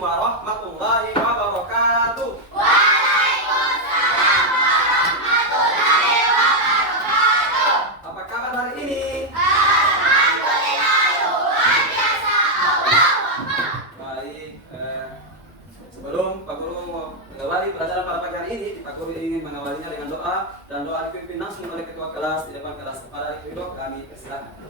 warahmatullahi wabarakatuh. Waalaikumsalam warahmatullahi wabarakatuh. Apa kabar hari ini? Alhamdulillah, luar biasa. Allahu Akbar. Baik, sebelum Pak Guru mengawali pelajaran pada pagi hari ini, Pak Guru ingin mengawalinya dengan doa, dan doa dipimpin langsung oleh ketua kelas di depan kelas. Kepada Ridho kami persilakan.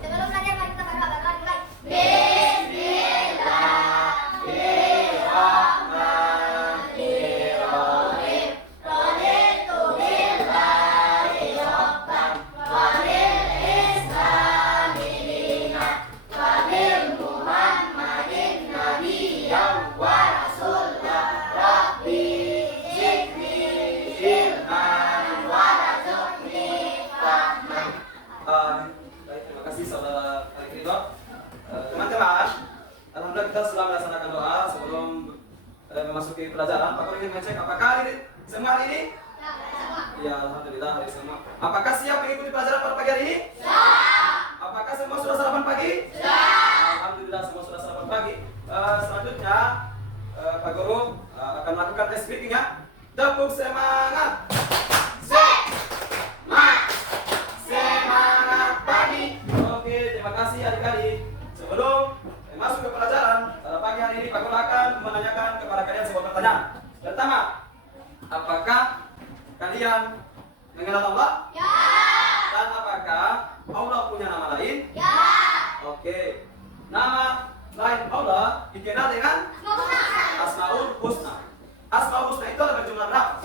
Sebelum belajar mari kita berdoa. Mulai. Bismillahirrahmanirrahim. Raditu billahi rabban wa bil islami dinan wa bil Muhammadin nabiyyan wa rasulan. Rabbi zidni ilman wa rzuqni fahman. Baik, terima kasih saudara Arif Ridho. Teman-teman, alhamdulillah kita sudah melaksanakan doa sebelum memasuki pelajaran. Pak Guru ingin mengecek apakah semua hari ini? Ya, alhamdulillah hari semua. Apakah siap mengikuti pelajaran pada pagi hari ini? Apakah semua sudah sarapan pagi? Alhamdulillah semua sudah sarapan pagi. Selanjutnya Pak Guru akan melakukan ice breaking ya. Tepuk semangat. Semangat pagi. Oke, terima kasih adik-adik. Sebelum masuk ke pelajaran pagi hari ini, Pak Guru akan menanyakan kepada kalian sebuah pertanyaan. Pertama, apakah kalian mengenal Allah? Ya. Dan apakah Allah punya nama lain? Ya. Oke. Nama lain Allah dikenal dengan Asmaul Husna. Asmaul Husna itu ada berjumlah berapa?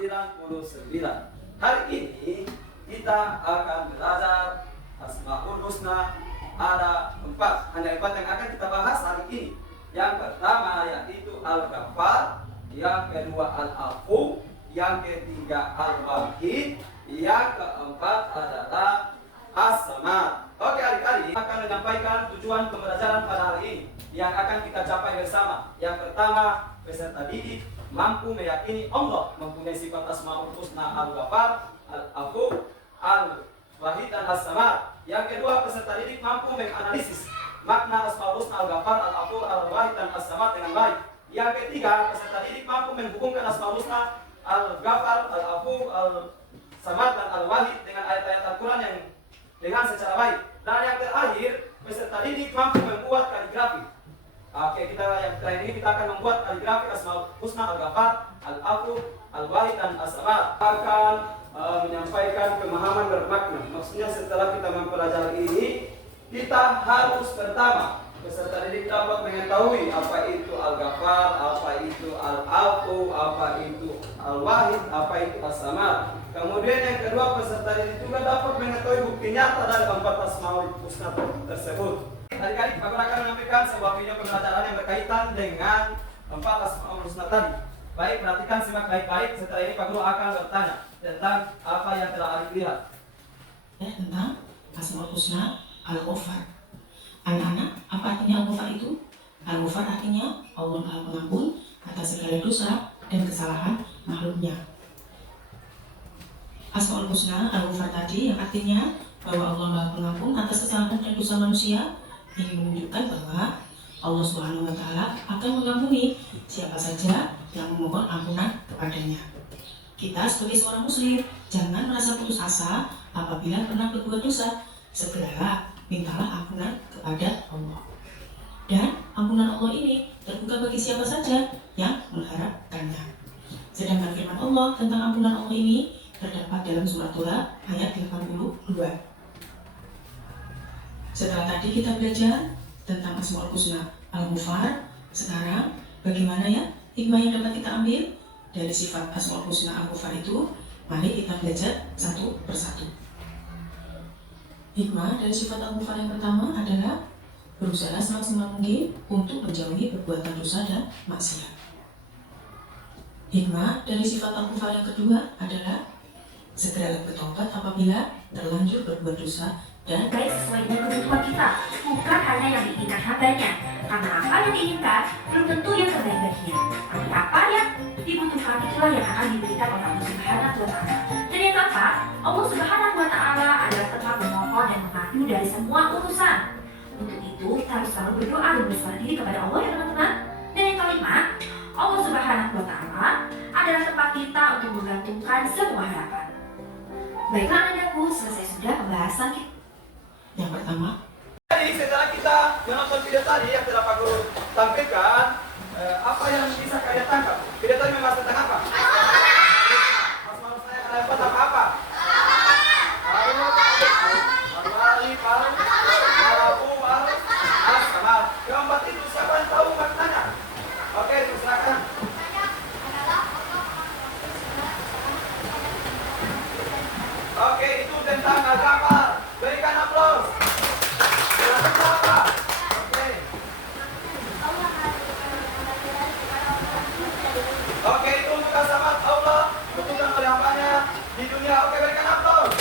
99. Hari ini kita akan belajar Asmaul Husna. Ada 4, hanya 4 yang akan kita bahas hari ini. Yang pertama yaitu Al-Ghaffar, yang kedua Al-Afu, yang ketiga Al-Wahid, yang keempat adalah As-Samad. Oke adik-adik, akan menyampaikan tujuan pembelajaran pada hari ini yang akan kita capai bersama. Yang pertama, peserta didik mampu meyakini Allah mempunyai sifat Asmaul Husna Al-Ghaffar, Al-Afu, Al-Wahid, dan As-Samad. Yang kedua, peserta didik mampu menganalisis makna Asmaul Husna Al-Ghaffar, Al-Afu, Al-Wahid, dan As-Samad dengan baik. Yang ketiga, peserta didik mampu menghubungkan Asmaul Husna Al-Ghaffar, Al-Afu, Al-Samad, dan Al-Wahid dengan ayat-ayat Al-Quran yang dengan secara baik. Dan yang terakhir, peserta didik mampu membuat kaligrafi. Oke, yang terakhir ini kita akan membuat kaligrafi Asmaul Husna Al-Ghaffar, Al-Afu, Al-Wahid, dan As-Samad. Akan menyampaikan pemahaman bermakna. Maksudnya setelah kita mempelajari ini, kita harus pertama peserta didik dapat mengetahui apa itu Al-Ghaffar, apa itu Al-Afu, apa itu Al-Wahid, apa itu As-Samad. Kemudian yang kedua, peserta didik juga dapat mengetahui bukti nyata dari 4 Asmaul Husna tersebut. Adik-adik, Pak Guru akan menyampaikan sebuah video pembelajaran yang berkaitan dengan 4 Asmaul Husna tadi. Baik, perhatikan, simak baik-baik. Setelah ini Pak Guru akan bertanya tentang apa yang telah Arif lihat. Tentang Asmaul Husna Al-Ghaffar. Anak-anak, apa artinya Al-Ghaffar itu? Al-Ghaffar artinya Allah Maha Pengampun atas segala dosa dan kesalahan makhluknya. Asmaul Husna Al-Ghaffar tadi yang artinya bahwa Allah Maha Pengampun atas kesalahan dan dosa manusia, ini menunjukkan bahwa Allah Subhanahu wa Ta'ala akan mengampuni siapa saja yang memohon ampunan kepadanya. Kita sebagai seorang muslim jangan merasa putus asa apabila pernah berbuat dosa. Segeralah mintalah ampunan kepada Allah. Dan ampunan Allah ini terbuka bagi siapa saja yang mengharapkannya. Sedangkan firman Allah tentang ampunan Allah ini terdapat dalam surat Toha ayat 82. Setelah tadi kita belajar tentang Asmaul Husna Al-Ghaffar, sekarang bagaimana ya hikmah yang dapat kita ambil dari sifat Asmaul Husna Al-Ghaffar itu? Mari kita belajar satu persatu. Hikmah dari sifat Al-Ghaffar yang pertama adalah berusaha semaksimal mungkin untuk menjauhi perbuatan dosa dan maksiat. Hikmah dari sifat Al-Ghaffar yang kedua adalah segera bertobat apabila terlanjur berbuat dosa dan baik sesuai dengan kebutuhan kita, bukan hanya yang diinginkan hambanya. Karena apa yang diinginkan belum tentu yang terbaik baginya. Tapi apa yang dibutuhkan itulah yang akan diberikan oleh Allah Subhanahu wa Ta'ala. Dan yang keempat, Allah Subhanahu wa Ta'ala adalah tempat memohon dan mengadu dari semua urusan. Untuk itu kita harus selalu berdoa dan berserah diri kepada Allah ya teman-teman. Dan yang kelima, Allah Subhanahu wa Ta'ala adalah tempat kita untuk menggantungkan semua harapan. Baiklah anak-anakku, selesai sudah pembahasan kita. Yang pertama, Jadi setelah kita menonton video tadi yang telah Pak Guru tampilkan, apa yang bisa kalian tangkap? Video tadi membahas tentang apa? Asmaul husna yang kalian dapat apa? Keempat itu siapa yang tahu maknanya? Oke, silakan. Oke, itu tentang Al-Ghafar. Berikan aplaus. Selanjutnya apa? Oke. Oke, itu untuk sahabat Allah, butuhkan oleh hambanya di dunia. Oke, berikan aplaus.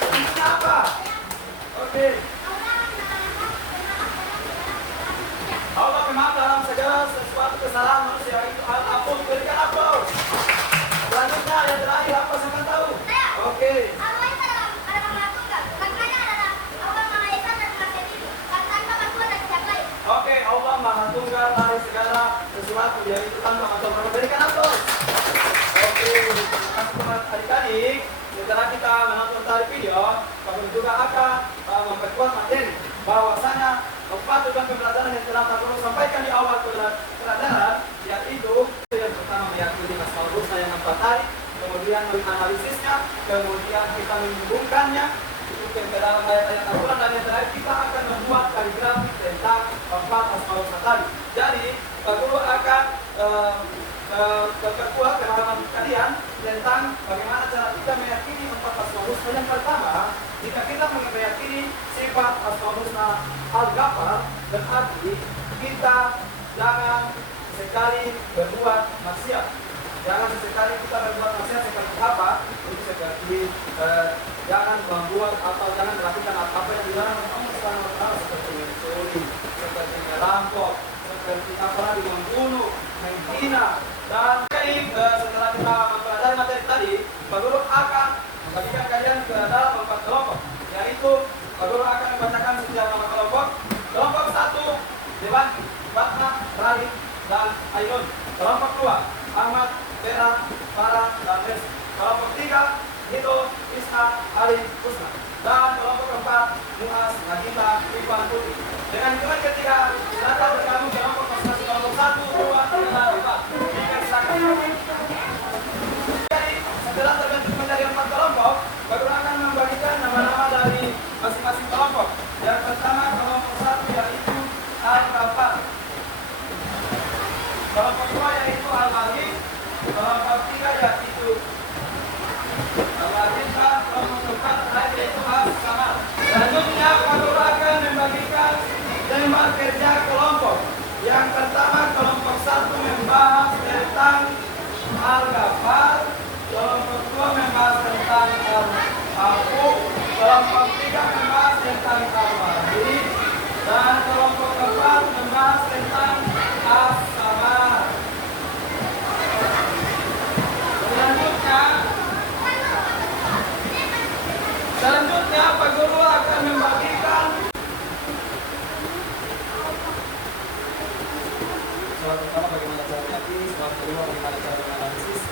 Selanjutnya apa? Oke. Allah pemaaf dalam segala sesuatu kesalahan manusia, itu Al-Afuw. Berikan aplaus. Selanjutnya yang terakhir apa siapa tahu? Oke. Oke, Allah Maha Tunggal dari segala sesuatu, yaitu tanpa atau berikan aplaus. Oke, terima kasih teman adik-adik. Setelah kita menonton tadi video, kami juga akan memperkuat materi bahwasanya empat tujuan pembelajaran yang telah Pak Guru sampaikan di awal pelajaran, yaitu yang pertama meyakini Asmaul Husna yang 4 tadi, kemudian menganalisisnya, kemudian kita menyambungkannya ke dalam ayat-ayat Al-Quran, dan yang terakhir kita akan membuat kaligrafi tentang 4 Asmaul Husna tadi. Jadi Pak Guru akan memperkuat pemahaman kalian tentang bagaimana cara kita meyakini 4 Asmaul Husna. Yang pertama, jika kita meyakini sifat Asmaul Husna Al-Ghafar, berarti kita jangan sekali berbuat maksiat. Jangan sekali kita berbuat maksiat seperti apa? Itu seperti jangan membuat atau jangan melakukan apa yang dilarang oleh Allah Subhanahu wa Ta'ala, seperti mencuri, seperti merampok, seperti apalagi membunuh, menghina. Dan setelah kita mempelajari materi tadi, Pak Guru akan membagikan kalian ke dalam 4 kelompok, yaitu Pak Guru akan membacakan setiap nama kelompok. Kelompok 1, Dewan, Batna, Rahim, dan Ainun. Kelompok 2, Ahmad, Vera, Farah, dan Resi. Kelompok 3, Hito, Isna, Ali, Husna. Dan kelompok 4, Muaz, Nagita, Rifan, Putih. Dengan hitungan ketiga, silakan bergabung kelompok masing-masing. Kelompok 1, 2, 3, 4. Dipersilakan. Jadi, setelah terbentuk menjadi 4 kelompok, Pak Guru akan membagikan nama-nama dari masing-masing kelompok. Yang pertama, kelompok 1 yaitu Al-Ghafar. Kelompok 2 yaitu Al-Wahid. Kelompok 3 yaitu Al-Wahid. Kelompok 4 terakhir yaitu As-Samad. Selanjutnya Pak Guru akan membagikan tema kerja kelompok. Yang pertama, kelompok 1 membahas tentang Al-Ghafar. Kelompok 2 membahas tentang Al-Afuw. Kelompok 3 membahas tentang Al-Wahid. Dan kelompok 4 membahas tentang As-Samad. Selanjutnya Pak Guru akan membagikan soal pertama bagaimana cara meyakinkan, soal kedua bagaimana cara menganalisis,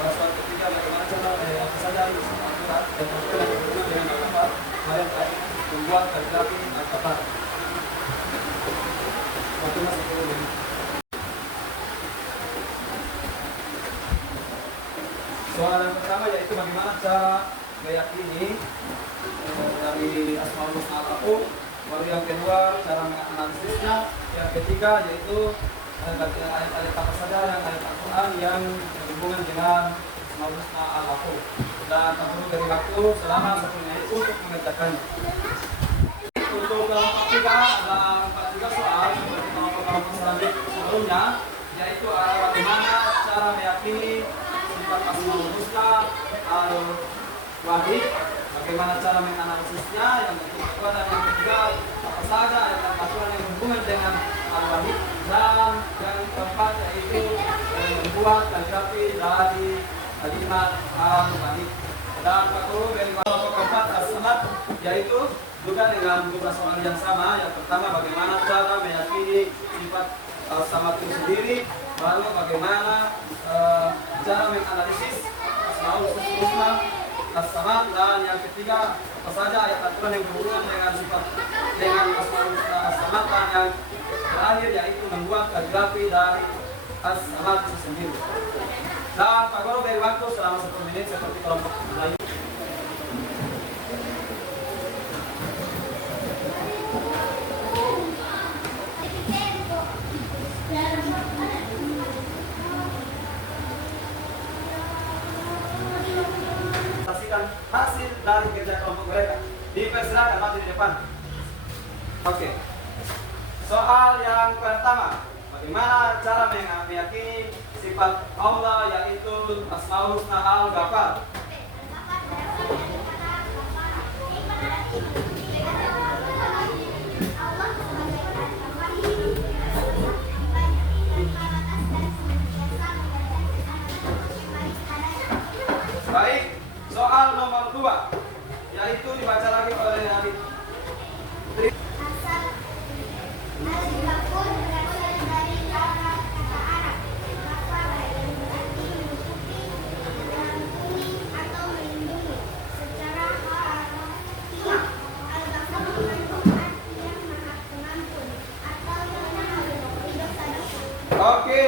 soal ketiga bagaimana cara apa saja harus akurat, dan kemudian yang berhubungan dengan Al-Ghafar, yang terakhir membuat kaligrafi Al-Ghafar. Waktu masih 10 menit. Soal yang pertama yaitu bagaimana cara meyakini dari Asmaul Husna Al-Afuw. Baru yang kedua cara menganalisisnya. Yang ketiga yaitu ayat-ayat apa saja yang ayat Al-Quran yang berhubungan dengan Asmaul Husna Al-Afuw. Dan tak perlu dari waktu selama 10 menit untuk mengerjakannya. Untuk kelompok 3 ada 4 soal seperti kelompok sebelumnya, yaitu bagaimana cara meyakini sifat Asmaul Husna Al-Wahid, bagaimana cara menganalisisnya, yang kedua dan yang ketiga apa saja ayat Al-Quran yang berhubungan dengan Al-Wahid, dan yang keempat yaitu membuat kaligrafi dari kalimat Al-Wahid. Dan Pak Guru dari kelompok keempat as-samad, yaitu juga dengan dua soal yang sama. Yang pertama bagaimana cara meyakini sifat as-samad itu sendiri, lalu bagaimana cara menganalisis asmaul husna as-samad, dan yang ketiga apa saja ayat aturan yang berhubungan dengan sifat dengan asmaul husna as-samad, dan yang terakhir yaitu membuat kaligrafi dari as-samad itu sendiri. Dan Pak Guru beri waktu selama 10 menit seperti kelompok lain. Saksikan hasil dari kerja kelompok mereka. Dipersilakan maju di depan. Oke. Soal yang pertama, bagaimana cara meyakini sifat Allah yaitu Asmaul Husna Al-Ghafar? Baik, soal nomor 2 yaitu dibaca lagi oleh Nabi. Al-Ghafur berasal dari kata Arab ghafara yang berarti menutupi, mengampuni atau melindungi. Secara harfiah, Al-Ghafur mengandung arti yang maha pengampun atau yang maha mengampuni dosa-dosa. Oke,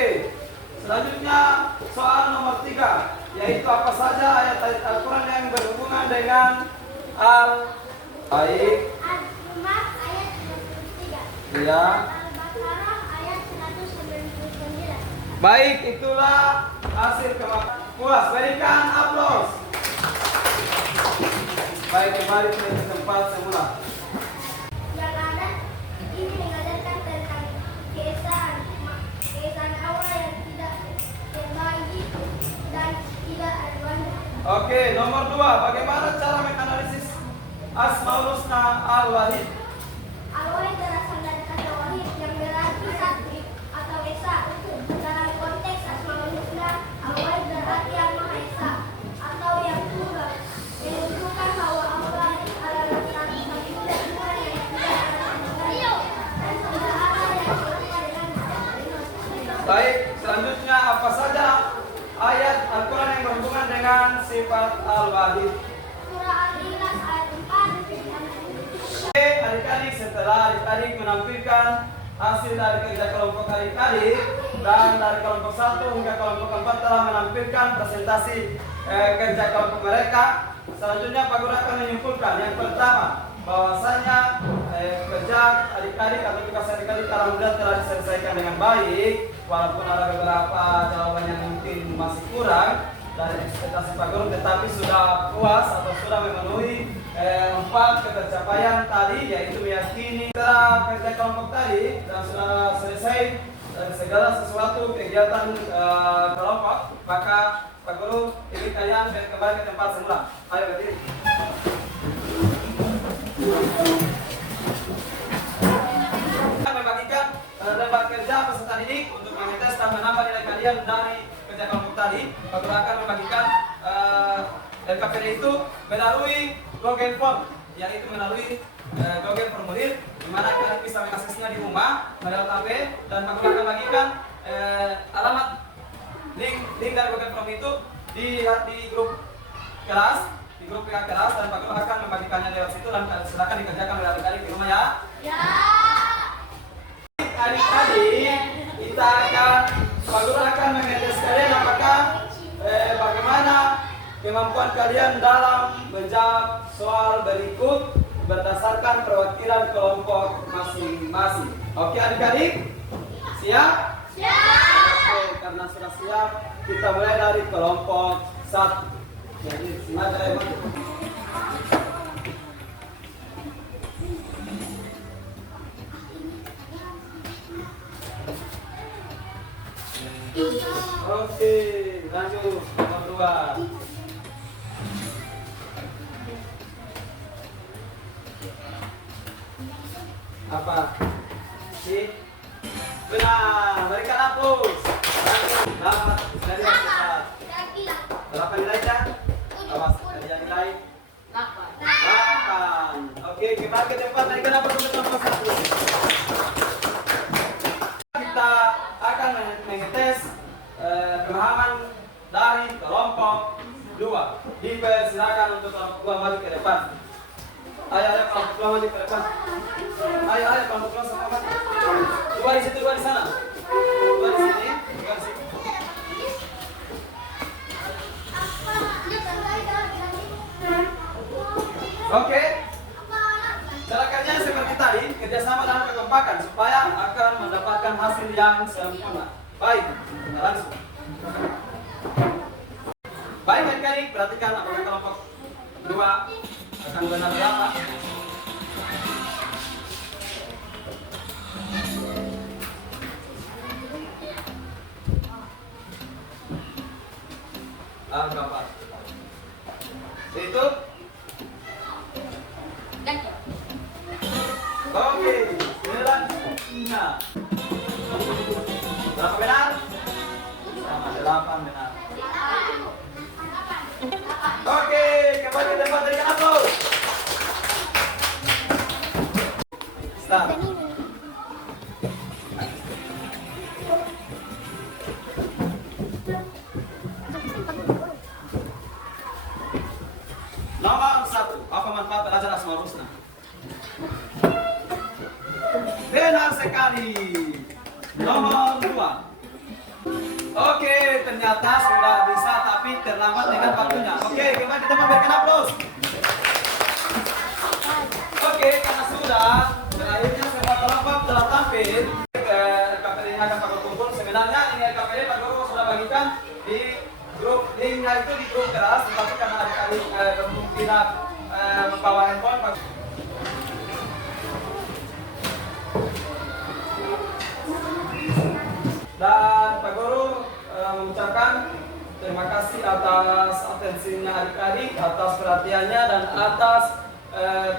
selanjutnya soal nomor 3 yaitu apa saja ayat-ayat Al-Quran yang berhubungan dengan baik. Al-Zumar ayat 33. Ya. Al-Baqarah ayat 199. Baik, itulah hasil kemakan. Puas, berikan aplaus. Baik, kembali ke tempat semula. Yang ada ini mengajarkan tentang keesaan Allah yang tidak terbagi dan tidak ada banding. Oke, nomor 2, bagaimana cara menganalisis Asmaul Husna Al-Wahid? Al-Wahid berasal dari kata wahid yang berarti satu atau esa. Dalam konteks Asmaul Husna, Al-Wahid berarti yang Maha Esa atau yang tunggal, menunjukkan bahwa Allah adalah satu-satunya Tuhan yang tidak ada tandingannya dan tidak ada yang serupa dengannya. Baik, selanjutnya apa saja ayat Al-Quran yang berhubungan dengan sifat Al-Wahid? Surah Al-Ikhlas ayat 4. Oke, adik-adik, setelah adik-adik menampilkan hasil dari kerja kelompok adik-adik dan dari kelompok 1 hingga kelompok 4 telah menampilkan presentasi kerja kelompok mereka, selanjutnya Pak Guru akan menyimpulkan yang pertama bahwasanya kerja adik-adik atau tugas adik-adik alhamdulillah telah diselesaikan dengan baik, walaupun ada beberapa jawaban yang mungkin masih kurang dari ekspektasi Pak Guru, tetapi sudah puas atau sudah memenuhi 4 ketercapaian tadi, yaitu meyakini setelah kerja kelompok tadi dan sudah selesai dari segala sesuatu kegiatan kelompok, maka Pak Guru ingin kalian kembali ke tempat semula. Ayo berdiri. Membagikan lembar kerja peserta didik untuk mengetes dan menambah nilai kalian dari kerja kelompok tadi. Pak Guru akan membagikan LKPD itu melalui Google Form, yaitu melalui Google Formulir, di mana kalian bisa mengaksesnya di rumah melalui HP, dan Pak Guru akan bagikan alamat link dari Google Form itu di grup kelas, di grup PK kelas, dan Pak Guru akan membagikannya lewat situ, dan silakan dikerjakan oleh adik-adik di rumah ya. Ya. Adik-adik, kita akan Pak Guru akan mengetes kalian apakah bagaimana kemampuan kalian dalam menjawab soal berikut berdasarkan perwakilan kelompok masing-masing. Oke adik-adik? Siap? Siap. Oke, karena sudah siap, kita mulai dari kelompok 1. Jadi simak ya. Oke, lanjut nomor 2. Apa? Si? Benar, berikan aplaus. Selamat dari atas. Berapa nilainya? Awas, dari yang nilai? 8. Oke, kembali ke tempat. Naikkan apa untuk nomor 1. Kita akan mengetes pemahaman dari kelompok 2. Dipersilakan untuk kelompok 2 maju ke depan. Ayo kelompok 2 maju ke depan. Ayo kelompok 2 sama maju. 2 di situ, 2 di sana. 2 di sini, 2 di sini. Oke. Cara kerjanya seperti tadi, kerjasama dan kekompakan supaya akan mendapatkan hasil yang sempurna. Baik, kita langsung. Baik adik-adik, perhatikan apakah kelompok 2 akan benar berapa. Angka 4. Itu. Oke, 9. Nah. Berapa benar? Sama 8 benar. Oke, kembali ke tempat dari upload. Start. Nomor 1, apa manfaat belajar Asmaul Husna? Benar sekali. Nomor 2. Oke, ternyata sudah bisa tapi terlambat dengan waktunya. Oke, kembali kita memberikan aplaus. Oke, karena sudah berakhirnya semua kelompok telah tampil. RKPD ini akan pakai kumpul. Sebenarnya ini RKPD Pak Guru sudah bagikan di grup linknya itu di grup keras, tetapi karena adik-adik tidak membawa handphone. Dan Pak Guru mengucapkan terima kasih atas atensinya adik-adik, atas perhatiannya dan atas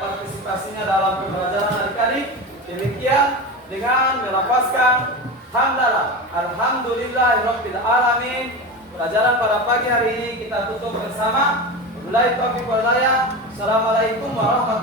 partisipasinya dalam pembelajaran adik-adik. Demikian dengan melafazkan hamdalah, alhamdulillahirabbil alamin. Pelajaran pada pagi hari ini kita tutup bersama. Wabillahi taufiq wal hidayah. Assalamualaikum warahmatullahi wabarakatuh.